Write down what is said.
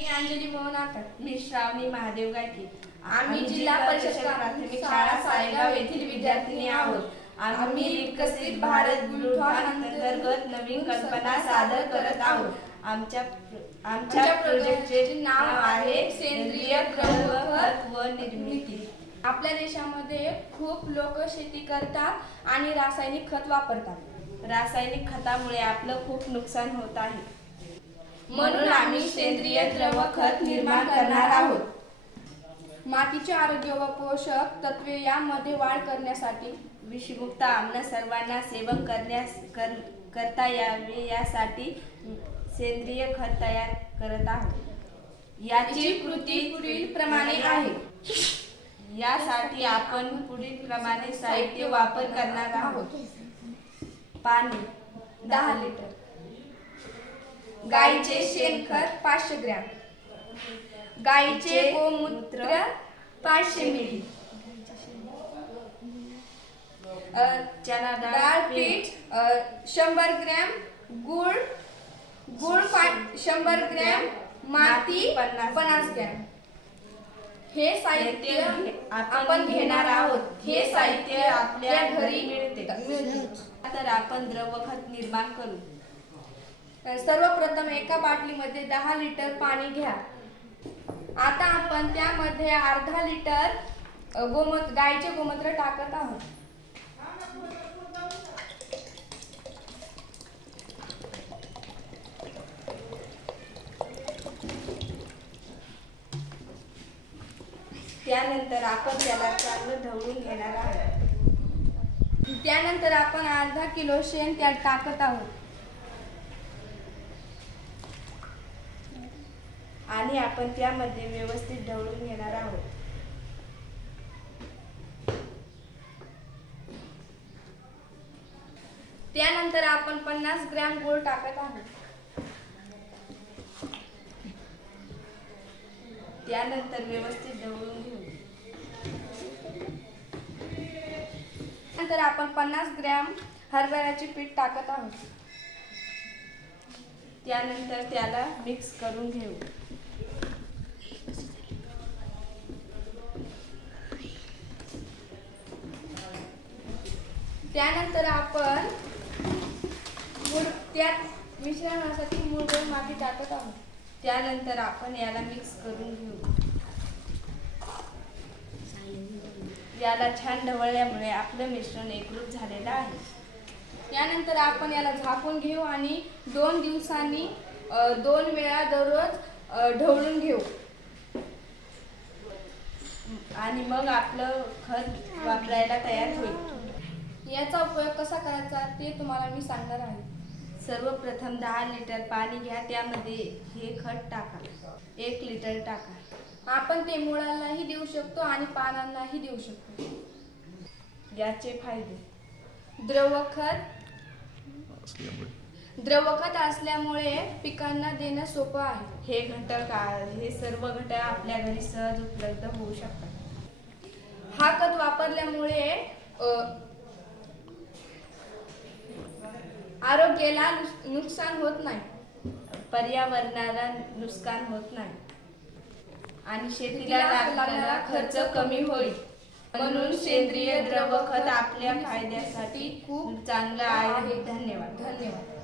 मी अंजली मोहन आकार मी श्रावणी महादेव गायके. आम्ही जिल्हा परिषद प्राथमिक शाळा सायगाव येथील विद्यार्थिनी आहोत. आम्ही विकसित भारत अंतर्गत नवीन कल्पना सादर करत आहोत. आमच्या आमच्या प्रोजेक्टचे नाव आहे सेंद्रिय खत व निर्मिती. आपल्या देशामध्ये खूप लोक शेती करतात आणि रासायनिक खत वापरतात. रासायनिक खतामुळे आपलं खूप नुकसान होत आहे. म्हणून आम्ही सेंद्रिय द्रव खत निर्माण करणार आहोत. मातीचे आरोग्य व पोषक तत्वे यामध्ये वाढ करण्यासाठी विषमुक्त आम्ल सर्वांना सेवन करण्यास कर, करता यावे यासाठी सेंद्रिय खत तयार करत आहोत. याची कृती पुढील प्रमाणे आहे. यासाठी आपण पुढील प्रमाणे साहित्य वापर करणार आहोत. पाणी दहा लिटर. गाईचे शेणखत पाचशे ग्रॅम. गाईचे गोमूत्र पाचशे मिली. डाळ पीठ शंभर ग्रॅम गुळ गुळ शंभर ग्रॅम माती पन्नास ग्रॅम. हे साहित्य आपण घेणार आहोत. हे साहित्य आपल्या घरी मिळते. मिळते. तर आपण द्रव खत निर्माण करू. सर्वप्रथम एका बाटलीमध्ये दहा लिटर पाणी घ्या. आता आपण त्यामध्ये अर्धा लिटर गोमत गाईचे गोमूत्र टाकत आहोत. त्यानंतर आपण त्याला चांगलं ढवळून घेणार आहोत. त्यानंतर आपण अर्धा किलो शेण त्यात टाकत आहोत. आणि आपण त्यामध्ये व्यवस्थित ढवळून घेणार आहोत. त्यानंतर आपण पन्नास ग्रॅम गोळ टाकत आहोत. त्यानंतर व्यवस्थित ढवळून घेऊ. नंतर आपण पन्नास ग्रॅम हरभऱ्याचे पीठ टाकत आहोत. त्यानंतर त्याला मिक्स करून घेऊ. त्यानंतर आपण मूळ त्यात मिश्रणासाठी मूळभर माती टाकत आहोत. त्यानंतर आपण याला मिक्स करून घेऊ. याला छान ढवळल्यामुळे आपलं मिश्रण एकरूप झालेलं आहे. यानंतर आपण याला झाकून घेऊ आणि दोन दिवसांनी दोन वेळा दररोज ढवळून घेऊ. आणि मग आपलं खत वापरायला तयार होईल. याचा उपयोग कसा करायचा ते तुम्हाला मी सांगणार आहे. सर्वप्रथम दहा लिटर पाणी घ्या त्यामध्ये हे खत टाका. एक लिटर टाका. आपण ते मुळांनाही देऊ शकतो आणि पानांनाही देऊ शकतो. याचे फायदे. द्रवखत द्रवखत असल्यामुळे. पिकांना देणं सोपं आहे. हे घटक हे सर्व घटक आपल्या घरी सहज उपलब्ध होऊ शकतात. हा खत वापरल्यामुळे आरोग्याला नुकसान होत नाही. पर्यावरणाला नुकसान होत नाही. आणि शेतीला लागणारा खर्च कमी होईल. म्हणून सेंद्रिय द्रव खत आपल्या फायद्यासाठी खूप चांगलं आहे. धन्यवाद. धन्यवाद.